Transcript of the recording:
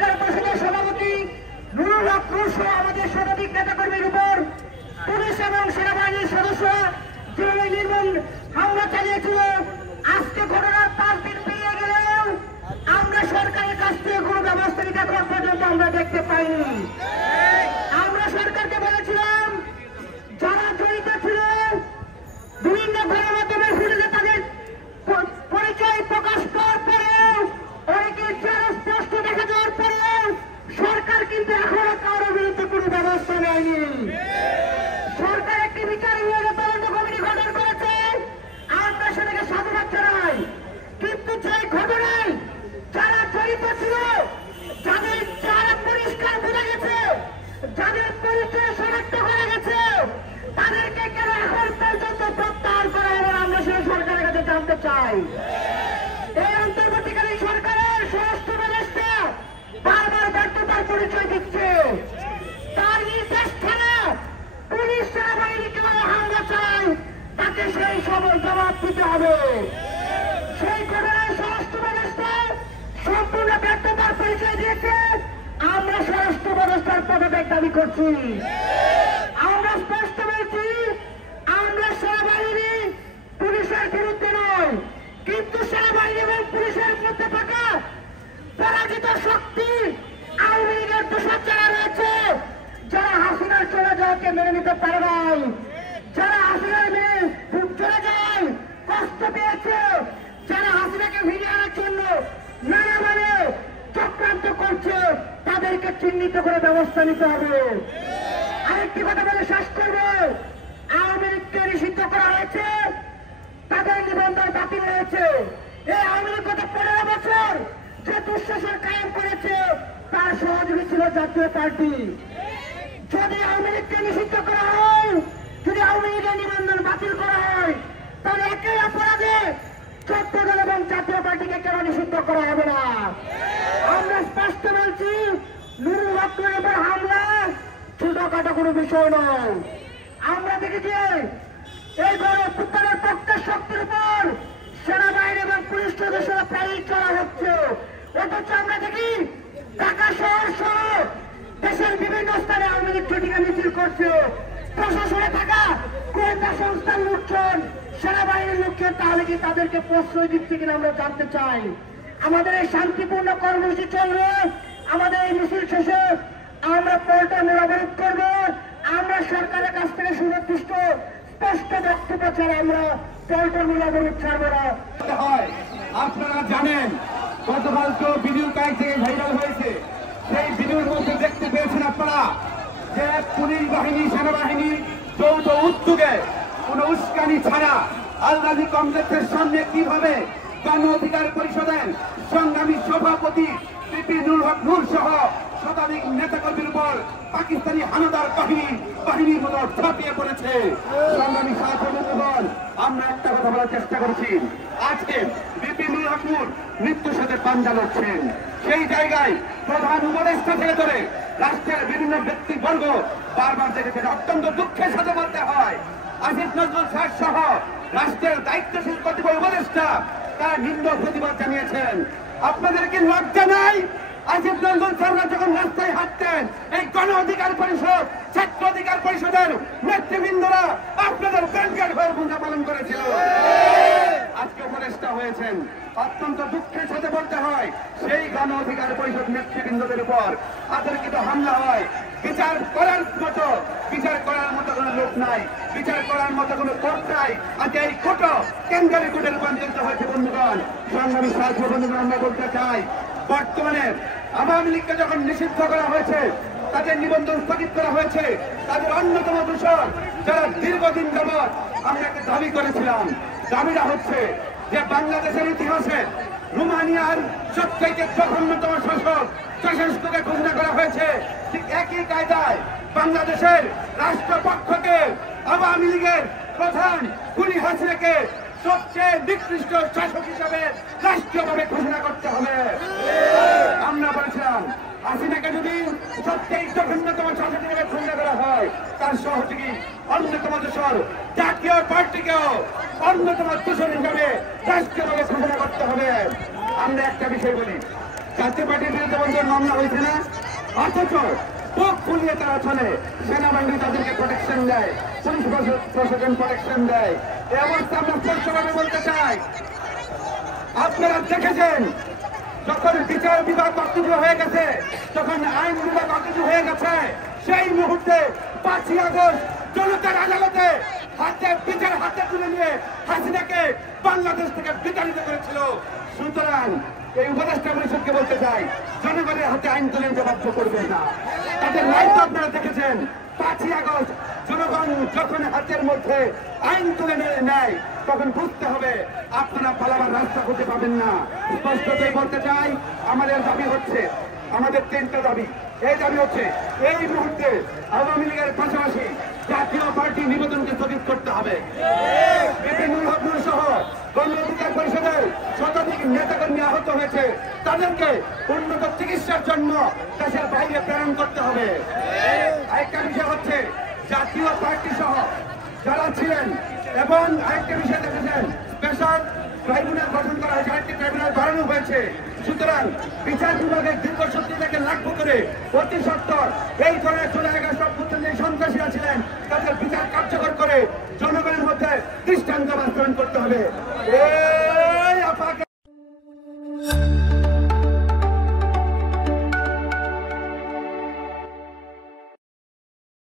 অধিকার পরিষদের সভাপতি নুরুল হক নূর সহ আমাদের শতাধিক নেতাকর্মীর উপর পুলিশ এবং সেনাবাহিনীর সদস্যরা যেভাবে নির্মম হামলা চালিয়েছিল, আজকে ঘটনার 5 দিন পেরিয়ে গেলেও আমরা সরকারের কাছ থেকে কোনো ব্যবস্থা নিতে এখন পর্যন্ত আমরা দেখতে পাইনি। আমরা সরকারকে বলেছিলাম যারা জড়িত ছিল বিভিন্ন গণমাধ্যমের ফুটেজে তাদের পরিচয় প্রকাশ করার পরেও, অনেকের চেহারা স্পষ্ট দেখা যাওয়ার পরেও সরকার কিন্তু এখনো কারোর বিরুদ্ধে কোনো ব্যবস্থা নেয়নি। সরকার একটি বিচার বিভাগের তদন্ত কমিটি গঠন করেছে, আমরা সেটাকে সাধুবাদ জানাই। কিন্তু যে ঘটনায় যারা জড়িত ছিল, যাদের চেহারা পরিষ্কার বোঝা গেছে, যাদের পরিচয় শনাক্ত করা গেছে, তাদেরকে কেন এখন পর্যন্ত প্রত্যাহার করা হবে আমরা সেটা সরকারের কাছে জানতে চাই। এই অন্তর্বর্তীকালীন সরকারের স্বরাষ্ট্র উপদেষ্টা বারবার ব্যর্থতার পরিচয় দিচ্ছে। তার নির্দেশ ছাড়া পুলিশ সেনাবাহিনী কিভাবে হামলা চায় তাকে সেই সময় জবাব দিতে হবে। সেই ঘটনায় স্বরাষ্ট্র উপদেষ্টা সম্পূর্ণ ব্যর্থতার পরিচয় দিয়েছে। আমরা স্বরাষ্ট্র উপদেষ্টার পদত্যাগ দাবি করছি। আমরা স্পষ্ট বলছি, আমরা সেনাবাহিনী পুলিশের বিরুদ্ধে নয়, কিন্তু সেনাবাহিনী এবং পুলিশের মধ্যে থাকা পরাজিত শক্তি আওয়ামী লীগের দোষর যারা রয়েছে, যারা হাসিনার চলে যাওয়াকে মেনে নিতে পারে নাই, যারা হাসিনার মেনে চলে যায় কষ্ট পেয়েছে, যারা হাসিনাকে ফিরিয়ে আনার জন্য নানাভাবে চক্রান্ত করছে, তাদেরকে চিহ্নিত করে ব্যবস্থা নিতে হবে। আরেকটি কথা বলে শেষ করবো, আওয়ামী লীগকে নিষিদ্ধ করা হয়েছে, তাদের নিবন্ধন বাতিল হয়েছে। এই আওয়ামী লীগ গত 15 বছর যে দুঃশাসন কায়েম করেছে তার সহযোগী ছিল জাতীয় পার্টি। যদি আওয়ামী লীগকে নিষিদ্ধ করা হয়, যদি আওয়ামী লীগের নিবন্ধন বাতিল করা হয়, তাহলে একই অপরাধে 14 দল এবং জাতীয় পার্টিকে কেন নিষিদ্ধ করা হবে না? আমরা স্পষ্ট বলছি, নুরুল হক নূরের উপর হামলা ছোটখাটো কোনো বিষয় নয়। আমরা দেখেছি এই গণঅভ্যুত্থানের পক্ষের শক্তির উপর সেনাবাহিনী এবং পুলিশ সদস্যরা প্রায়ই চড়া হচ্ছে, অথচ আমরা দেখি ঢাকা শহর সহ দেশের বিভিন্ন স্থানে আওয়ামী লীগ ঝটিকা মিছিল করছে। প্রশাসনে থাকা গোয়েন্দা সংস্থার লোকজন সেনাবাহিনীর লোকজন, তাহলে কি তাদেরকে প্রশ্রয় দিচ্ছে কিনা আমরা জানতে চাই। আমাদের এই শান্তিপূর্ণ কর্মসূচি চলবে। আমাদের এই মিছিল শেষে আমরা পল্টন অবরোধ করবো। আমরা সরকারের কাছ থেকে সুনির্দিষ্ট স্পষ্ট বক্তব্য ছাড়া আমরা পল্টন অবরোধ ছাড়বো না। আপনারা জানেন গতকাল তো ভিডিও কাজ থেকে ভাইরাল হয়েছে, সেই ভিডিওর মধ্যে দেখতে পেয়েছেন আপনারা যে পুলিশ বাহিনী সেনাবাহিনী যৌথ উদ্যোগে কোন উস্কানি ছাড়া আল-গাজী কমপ্লেক্সের সামনে কিভাবে গণ অধিকার পরিষদের সংগ্রামী সভাপতি পিপি নুরুল হক নূর সহ শতাধিক নেতাকর্মীর উপর পাকিস্তানি হানাদার বাহিনীর মতো ঝাঁপিয়ে পড়েছে। সংগ্রামী সহকর্মীগণ, আমরা একটা কথা বলার চেষ্টা করছি, আজকে পিপি নুরুল হক নূর মৃত্যুর সাথে পাঞ্জা লড়ছেন। সেই জায়গায় প্রধান উপদেষ্টা থেকে ধরে রাষ্ট্রের বিভিন্ন ব্যক্তিবর্গ বারবার দেখেছেন। অত্যন্ত দুঃখের সাথে বলতে হয়, আসিফ নজরুল স্যার সহ রাষ্ট্রের দায়িত্বশীল কতিপয় উপদেষ্টা তারা নিম্ন প্রতিবাদ জানিয়েছেন। আপনাদের কি লজ্জা নাই? আসিফ নজরুল স্যাররা যখন রাস্তায় হাঁটতেন, এই গণ অধিকার পরিষদ, ছাত্র অধিকার পরিষদের নেতৃবৃন্দরা আপনাদের ব্যাংকের হয়ে ভূমিকা পালন করেছিল। আজকে উপদেষ্টা হয়েছেন, অত্যন্ত দুঃখের সাথে বলতে হয়, সেই গণ অধিকার পরিষদ নেতৃবৃন্দদের উপর আতর্কিত হামলা হয়। বিচার করার মতো কোনো লোক নাই, বিচার করার মতো কোনো কোর্ট নাই। আজ এই কোর্ট কেন্দ্রীয় কোর্টে রূপান্তরিত হয়েছে। বন্ধুগণ, সংগ্রামী সাহায্য বন্ধুগণ, আমরা বলতে চাই, বর্তমানে আওয়ামী লীগকে যখন নিষিদ্ধ করা হয়েছে, তাদের নিবন্ধন স্থগিত করা হয়েছে, তাদের অন্যতম দূষণ যারা দীর্ঘদিন যাবৎ আমরা একটা দাবি করেছিলাম, দাবিটা হচ্ছে যে বাংলাদেশের ইতিহাসে রোমানিয়ার সবথেকে জঘন্যতম শাসক চাষেস্কুকে ঘোষণা করা হয়েছে। ঠিক একই কায়দায় বাংলাদেশের রাষ্ট্রপক্ষকে আওয়ামী লীগের প্রধান খুনি হাসিনাকে সবচেয়ে নিকৃষ্ট শাসক হিসাবে রাষ্ট্রীয়ভাবে ঘোষণা করতে হবে। আমরা বলেছিলাম, হাসিনাকে যদি সবচেয়ে জঘন্যতম শাসক হিসাবে ঘোষণা করা হয়, তার সহযোগী অন্যতম দোষর জাতীয় পার্টিকেও অন্যতম দোষর হিসাবে রাষ্ট্রীয়ভাবে ঘোষণা করতে হবে। আমরা একটা বিষয় বলি, জাতীয় পার্টির বিরুদ্ধে বন্ধুর মামলা হয়েছে না, অথচ বুক ফুলিয়ে তারা চলে, সেনাবাহিনী তাদেরকে প্রোটেকশন দেয়, পুলিশ প্রশাসন প্রোটেকশন দেয়। এই অবস্থা আমরা স্পষ্টভাবে বলতে চাই। আপনারা দেখেছেন যখন বিচার বিভাগ অকেজ হয়ে গেছে, যখন আইন বিভাগ অকেজ হয়ে গেছে, সেই মুহূর্তে 5ই আগস্ট জনতার আদালতে বিচার হাতে তুলে নিয়ে হাসিনাকে বাংলাদেশ থেকে বিতাড়িত করেছিল। সুতরাং এই উপদেষ্টা পরিষদকে বলতে চাই, জনগণের হাতে আইন তুলে নিতে বাধ্য করবেন না। তাদের লাইফ আপনারা দেখেছেন, 5ই আগস্ট জনগণ যখন হাতের মধ্যে আইন তুলে নেয় তখন বুঝতে হবে আপনারা পালাবার রাস্তা হতে পাবেন না। স্পষ্টতই বলতে চাই, আমাদের দাবি হচ্ছে, আমাদের 3টা দাবি। এই দাবি হচ্ছে এই মুহূর্তে আওয়ামী লীগের পাশাপাশি জাতীয় পার্টি নিবেদনকে স্থগিত করতে হবে। বিপিনুল হক নূর সহ গণ অধিকার পরিষদের শতাধিক নেতাকর্মী আহত হয়েছে, তাদেরকে উন্নত চিকিৎসার জন্য দেশের বাইরে প্রেরণ করতে হবে। আরেকটা বিষয় হচ্ছে জাতীয় পার্টি সহ যারা ছিলেন, এবং আরেকটা বিষয় দেখেছেন স্পেশাল ট্রাইব্যুনাল গঠন করা হয়েছে, আরেকটি ট্রাইব্যুনাল বাড়ানো হয়েছে। সুতরাং বিচার বিভাগের দীর্ঘশক্তি থেকে লক্ষ্য করে অতি সত্তর এই ধরনের চলে গেছে সব যে সন্ত্রাসীরা ছিলেন তাদের বিচার কার্যকর করে জনগণের মধ্যে দৃষ্টান্ত বাস্তবায়ন করতে হবে।